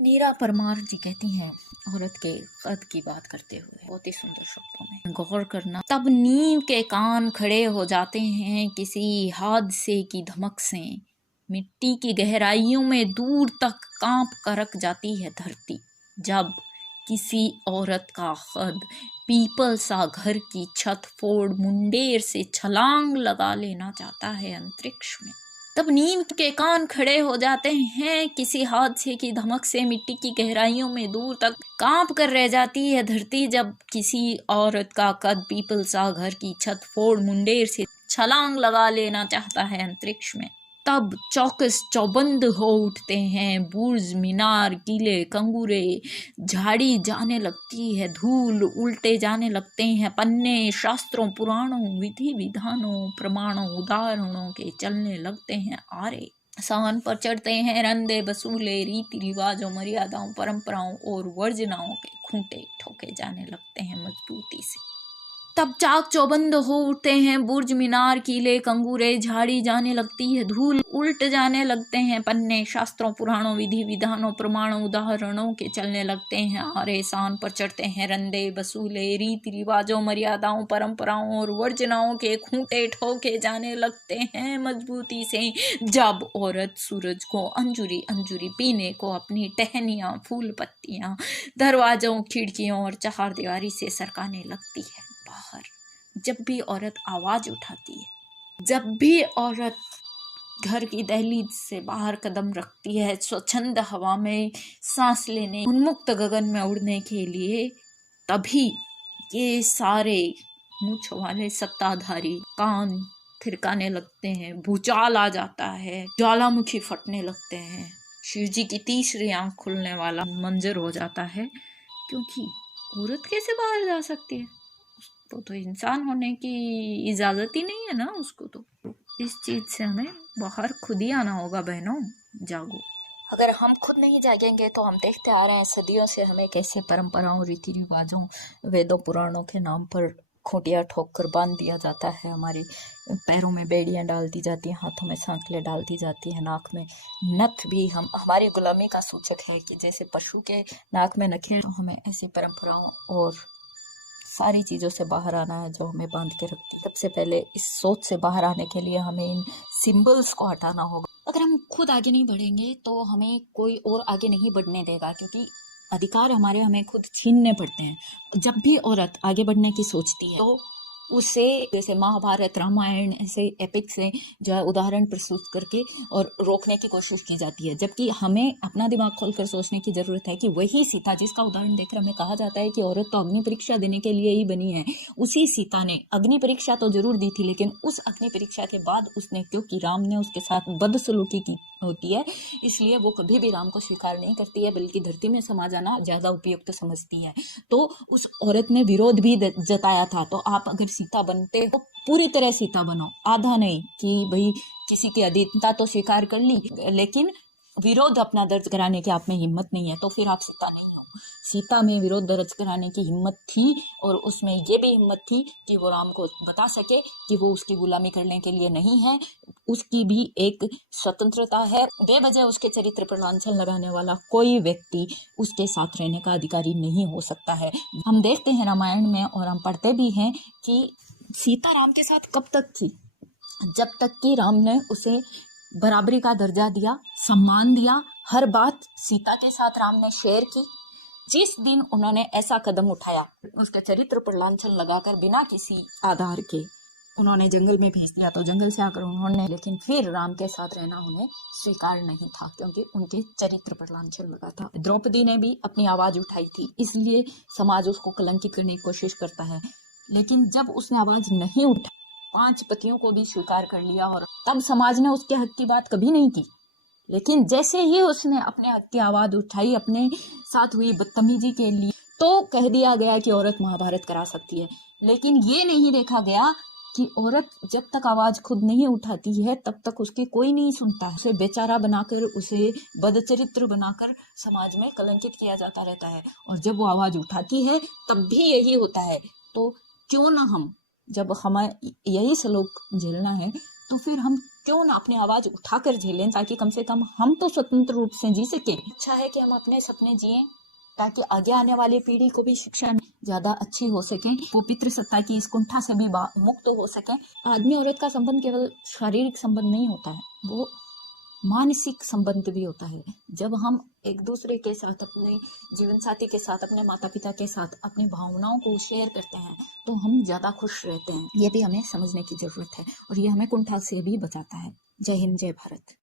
नीरा परमार जी कहती हैं औरत के कद की बात करते हुए बहुत ही सुंदर शब्दों में, गौर करना तब नीम के कान खड़े हो जाते हैं किसी हादसे की धमक से, मिट्टी की गहराइयों में दूर तक कांप कर रख जाती है धरती, जब किसी औरत का कद पीपल सा घर की छत फोड़ मुंडेर से छलांग लगा लेना चाहता है अंतरिक्ष में। तब नीम के कान खड़े हो जाते हैं किसी हादसे की धमक से, मिट्टी की गहराइयों में दूर तक कांप कर रह जाती है धरती, जब किसी औरत का कद पीपल सा घर की छत फोड़ मुंडेर से छलांग लगा लेना चाहता है अंतरिक्ष में। तब चौकस चौबंद हो उठते हैं बुर्ज मीनार किले कंगूरे, झाड़ी जाने लगती है धूल, उल्टे जाने लगते हैं पन्ने, शास्त्रों पुराणों विधि विधानों प्रमाणों उदाहरणों के चलने लगते हैं आरे, सहन पर चढ़ते हैं रंदे बसूले, रीति रिवाजों मर्यादाओं परंपराओं और वर्जनाओं के खूंटे ठोके जाने लगते हैं मजबूती से। तब चाक चौबंद हो उठते हैं बुर्ज मीनार किले कंगूरे, झाड़ी जाने लगती है धूल, उल्ट जाने लगते हैं पन्ने, शास्त्रों पुराणों विधि विधानों प्रमाणों उदाहरणों के चलने लगते हैं आरे, शान पर चढ़ते हैं रंदे बसूले, रीति रिवाजों मर्यादाओं परंपराओं और वर्जनाओं के खूंटे ठोके जाने लगते हैं मजबूती से। जब औरत सूरज को अंजुरी अंजुरी पीने को अपनी टहनियां फूल पत्तियां दरवाजों खिड़कियों और चहारदीवारी से सरकाने लगती है बाहर, जब भी औरत आवाज उठाती है, जब भी औरत घर की दहलीज से बाहर कदम रखती है स्वच्छंद हवा में सांस लेने उन्मुक्त गगन में उड़ने के लिए, तभी ये सारे मूंछ वाले सत्ताधारी कान थिरकाने लगते हैं, भूचाल आ जाता है, ज्वालामुखी फटने लगते हैं, शिव जी की तीसरी आंख खुलने वाला मंजर हो जाता है, क्योंकि औरत कैसे बाहर जा सकती है, उसको तो इंसान होने की इजाजत ही नहीं है ना उसको। तो इस चीज से हमें बाहर खुद ही आना होगा बहनों, जागो। अगर हम खुद नहीं जागेंगे तो हम देखते आ रहे हैं सदियों से हमें कैसे परंपराओं रीति रिवाजों वेदों पुराणों के नाम पर खोटियां ठोक कर बांध दिया जाता है, हमारी पैरों में बेड़ियां डाल दी जाती हैं, हाथों में सांकलें डाल दी जाती हैं, नाक में नथ भी हम हमारी गुलामी का सूचक है कि जैसे पशु के नाक में नखें, तो हमें ऐसी परंपराओं और सारी चीज़ों से बाहर आना है जो हमें बांध के रखती है। सबसे पहले इस सोच से बाहर आने के लिए हमें इन सिंबल्स को हटाना होगा। अगर हम खुद आगे नहीं बढ़ेंगे तो हमें कोई और आगे नहीं बढ़ने देगा, क्योंकि अधिकार हमें खुद छीनने पड़ते हैं। जब भी औरत आगे बढ़ने की सोचती है तो उसे जैसे महाभारत रामायण ऐसे एपिक से जो है उदाहरण प्रस्तुत करके और रोकने की कोशिश की जाती है, जबकि हमें अपना दिमाग खोलकर सोचने की जरूरत है कि वही सीता जिसका उदाहरण देकर हमें कहा जाता है कि औरत तो अग्नि परीक्षा देने के लिए ही बनी है, उसी सीता ने अग्नि परीक्षा तो जरूर दी थी, लेकिन उस अग्नि परीक्षा के बाद उसने, क्योंकि राम ने उसके साथ बदसलूकी की होती है, इसलिए वो कभी भी राम को स्वीकार नहीं करती है, बल्कि धरती में समा जाना ज्यादा उपयुक्त समझती है। तो उस औरत ने विरोध भी जताया था। तो आप अगर सीता बनते हो पूरी तरह सीता बनो, आधा नहीं कि भाई किसी की अधीनता तो स्वीकार कर ली लेकिन विरोध अपना दर्ज कराने की आप में हिम्मत नहीं है, तो फिर आप सीता नहीं हो। सीता में विरोध दर्ज कराने की हिम्मत थी और उसमें ये भी हिम्मत थी कि वो राम को बता सके कि वो उसकी गुलामी करने के लिए नहीं है, उसकी भी एक स्वतंत्रता है, बेवजह उसके चरित्र पर लांछन लगाने वाला कोई व्यक्ति उसके साथ रहने का अधिकारी नहीं हो सकता है। हम देखते हैं रामायण में और हम पढ़ते भी हैं कि सीता राम के साथ कब तक थी, जब तक कि राम ने उसे बराबरी का दर्जा दिया, सम्मान दिया, हर बात सीता के साथ राम ने शेयर की। जिस दिन उन्होंने ऐसा कदम उठाया, उसके चरित्र पर लांछन लगाकर बिना किसी आधार के उन्होंने जंगल में भेज दिया, तो जंगल से आकर उन्होंने, लेकिन फिर राम के साथ रहना उन्हें स्वीकार नहीं था, क्योंकि उनके चरित्र पर लांछन लगा था। द्रौपदी ने भी अपनी आवाज उठाई थी, इसलिए समाज उसको कलंकित करने की कोशिश करता है, लेकिन जब उसने आवाज नहीं उठाई, 5 पतियों को भी स्वीकार कर लिया और तब समाज ने उसके हक की बात कभी नहीं की। लेकिन जैसे ही उसने अपने हक की आवाज उठाई अपने साथ हुई बदतमीजी के लिए, तो कह दिया गया कि औरत महाभारत करा सकती है। लेकिन ये नहीं देखा गया कि औरत जब तक आवाज खुद नहीं उठाती है तब तक उसकी कोई नहीं सुनता है, उसे बेचारा बनाकर, उसे बदचरित्र बनाकर समाज में कलंकित किया जाता रहता है। और जब वो आवाज उठाती है तब भी यही होता है। तो क्यों ना हम, जब हमें यही सलूक झेलना है, तो फिर हम क्यों ना अपनी आवाज उठाकर झेलें, ताकि कम से कम हम तो स्वतंत्र रूप से जी सके। अच्छा है कि हम अपने सपने जिए, ताकि आगे आने वाली पीढ़ी को भी शिक्षा ज्यादा अच्छी हो सके, वो पितृसत्ता की इस कुंठा से भी मुक्त हो सके। आदमी औरत का संबंध केवल शारीरिक संबंध नहीं होता है, वो मानसिक संबंध भी होता है। जब हम एक दूसरे के साथ, अपने जीवन साथी के साथ, अपने माता पिता के साथ अपनी भावनाओं को शेयर करते हैं तो हम ज्यादा खुश रहते हैं। ये भी हमें समझने की जरूरत है और ये हमें कुंठा से भी बचाता है। जय हिंद, जय भारत।